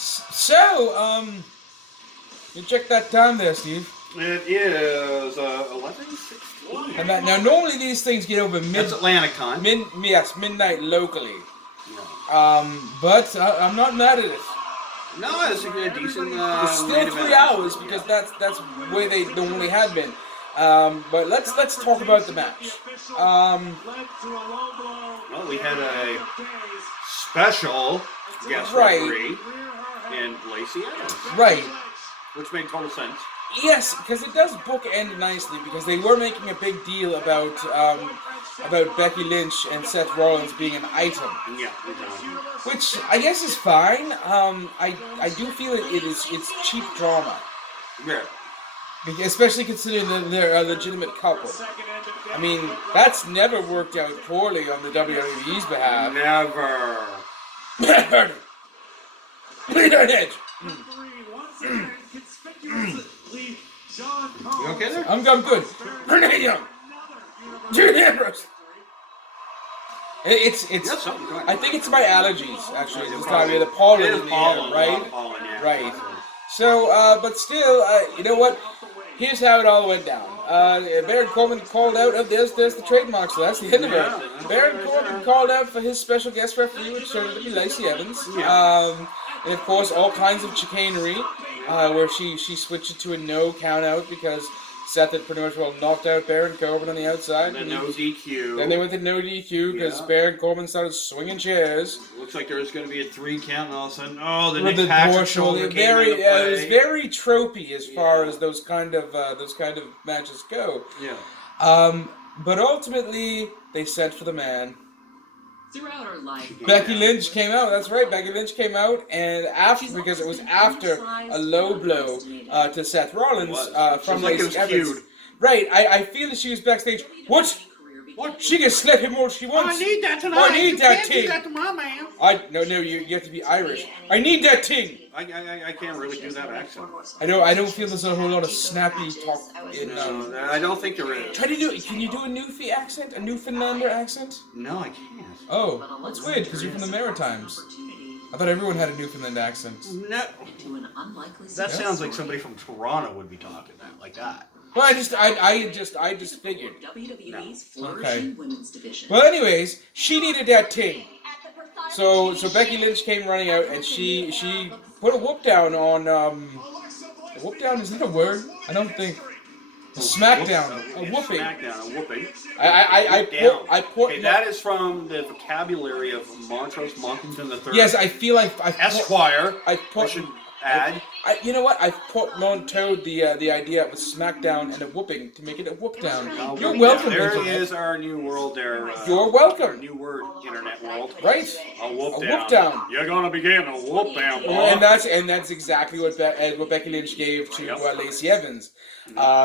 So, you check that time there, Steve. It is 11:16. And now normally these things get over That's Atlantic time. midnight locally. Yeah. But I'm not mad at it. No, it's a good, decent. It's still 3 hours because that's the way they normally had been. But let's talk about the match. Well, we had a special guest referee in Lacey Evans. Right. Which made total sense. Yes, because it does bookend nicely because they were making a big deal about Becky Lynch and Seth Rollins being an item. Yeah. Which I guess is fine. I do feel it's cheap drama. Yeah. Especially considering that they're a legitimate couple. I mean, that's never worked out poorly on the WWE's behalf. Never. Bleed on edge. You okay there? I'm good. Renee Young. Jude Ambrose. It's. I think it's my allergies actually this time of year. The pollen in the air, right? Pollen, yeah. Right. So, but still, you know what? Here's how it all went down. Baron Corbin called out. Oh, there's the trademark, so that's the end of it. Baron Corbin called out for his special guest referee, which turned out to be Lacey Evans. And of course, all kinds of chicanery, where she switched it to a no count out because Seth had pretty much knocked out Baron Corbin on the outside. And no DQ. Then they went to no DQ because Baron Corbin started swinging chairs. Looks like there was going to be a 3 count, and all of a sudden, the Nick Patrick shoulder came into play. It was very trope-y as far as those kind of matches go. Yeah. But ultimately, they sent for the man. Throughout her life, Becky Lynch came out. That's right. Becky Lynch came out, and because it was after a low blow to Seth Rollins from Lacey Evans. Right. I feel that she was backstage. What? She can slap him all she wants. I need that tonight. I need that ting. You can't do that to my man. No, you have to be Irish. I need that ting. I can't really do that accent. I don't feel there's a whole lot of snappy talk in. No, I don't think there is. Try to do. Can you do a Newfie accent? A Newfoundlander accent? No, I can't. Oh, that's weird because you're from the Maritimes. I thought everyone had a Newfoundland accent. No. That sounds like somebody from Toronto would be talking like that. Well, I just figured. WWE's flourishing women's division. Well, anyways, she needed that ting. So Becky Lynch came running out and she put a whoop down on a whoop down, is that a word? I don't think. A smackdown, a whooping. Smackdown, a whooping. I put. Okay, that is from the vocabulary of Montrose Monkington III. Yes, I feel like Esquire. I should add. You know what? I've portmanteaued the idea of a smackdown and a whooping to make it a whoop down. You're welcome. There is our new world there. You're welcome. Our new word, internet world. Right. A whoop a down. Whoop down. You're gonna begin a whoop down. And that's exactly what Becky Lynch gave to Lacey Evans.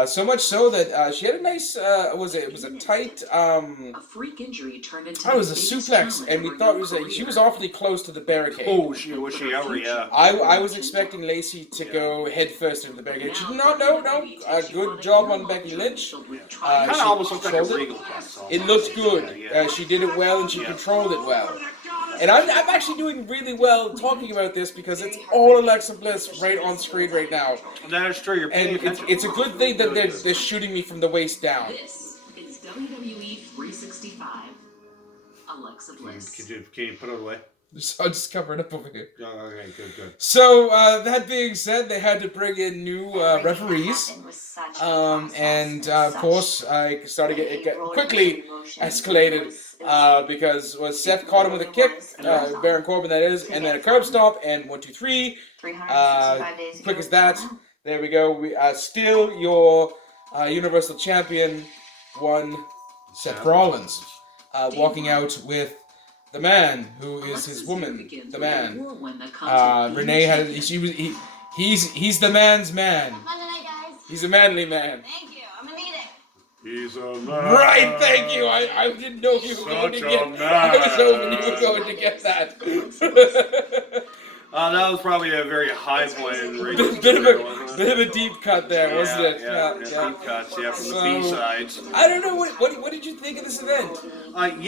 So much so that she had a nice it was a tight a freak injury turned into it was a suplex, and we thought she was awfully close to the barricade. Oh, was she ever? Yeah. I was expecting Lacey to go head first into the barricade. She did not. No. Good job on Becky Lynch. Kind of almost looked like a regal press. It looked good. She did it well, and she controlled it well. And I'm actually doing really well talking about this because it's all Alexa Bliss right on screen right now. That is true. You're paying attention. It's a good thing that they're shooting me from the waist down. This is WWE 365. Alexa Bliss. Can you put it away? I'll just cover it up over here. Okay, good. So, that being said, they had to bring in new referees. And of course, I started it get quickly escalated because Seth caught him with a kick, Baron Corbin that is, and then a curb stomp, and 1, 2, 3. Quick as that. There we go. We still your Universal Champion, Seth Rollins, walking out with the man who is his woman, the man. Renee has he's the man's man. He's a manly man. Thank you. I'm gonna need it. He's a man. Right, thank you. I didn't know if you were going to get. I was hoping you were going to get that. That was probably a very high point in radio. Bit of a deep cut there, wasn't it? Yeah. Deep cuts, from the B-sides. I don't know, what did you think of this event?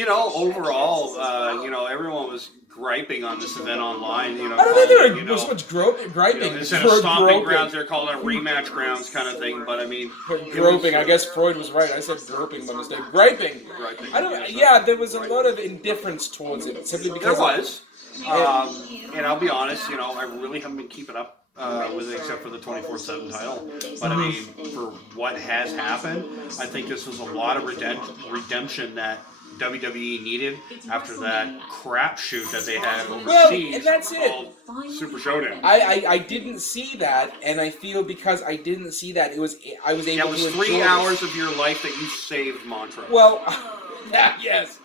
Overall, everyone was griping on this event online. You know, I don't think there was so much griping. Instead of stomping grounds, they're calling it rematch grounds kind of thing. But I mean, groping. I guess Freud was right. I said groping by mistake. Griping. I don't. Yeah, there was a lot of indifference towards it simply because there was. And I'll be honest, you know, I really haven't been keeping up with it except for the 24/7 title. But I mean, for what has happened, I think this was a lot of redemption that WWE needed after that crapshoot that they had overseas. Well, and that's it. Super Showdown. I didn't see that, and I feel because I didn't see that, I was able to. That was 3 hours of your life that you saved, Mantra. Well, yes.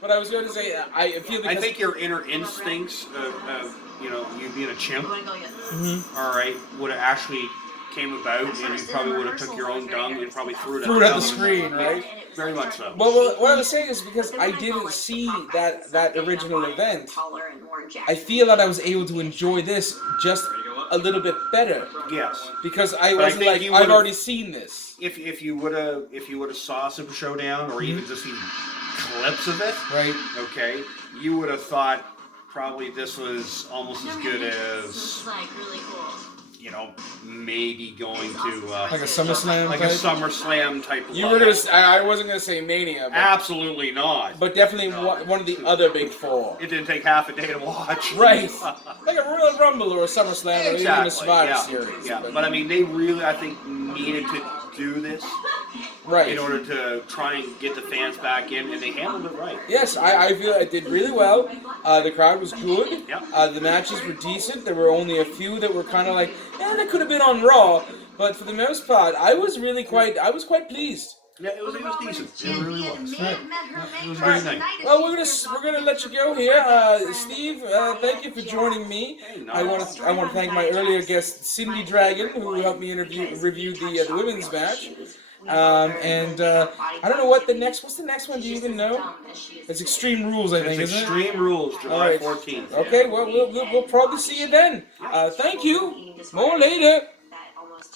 But I was going to say, I feel because... I think your inner instincts of you know, you being a chimp, all right, would have actually came about, and you probably would have took your own dung and probably threw it at the screen, right? Very much so. Well, what I was saying is because I didn't see that original event, I feel that I was able to enjoy this just a little bit better. Yes. Because I wasn't like, I've already seen this. If you would have saw Super Showdown, or even just seen clips of it, right? Okay, you would have thought probably this was almost as good as, you know, maybe going to like a SummerSlam, like type? a SummerSlam type. You were gonna. I wasn't gonna say Mania. But, absolutely not. But definitely one of the other big four. It didn't take half a day to watch. Right. Like a Royal Rumble or a SummerSlam or even a Survivor Series. Yeah. But I mean, they really, I think, needed to do this. Right. In order to try and get the fans back in, and they handled it right. Yes, I feel it did really well. The crowd was good. Yep. The matches were decent. There were only a few that were kind of like, that could have been on Raw. But for the most part, I was quite pleased. Yeah, it was decent. It really was. Right. It was a great night. Well, we're gonna let you go here, Steve. Thank you for joining me. I want to thank my earlier guest, Cindy Dragon, who helped me review the women's match. And I don't know what's the next one? Do you even know? It's Extreme Rules, I think, isn't it? Extreme Rules, July 14th. Okay, well, we'll probably see you then. Thank you. More later.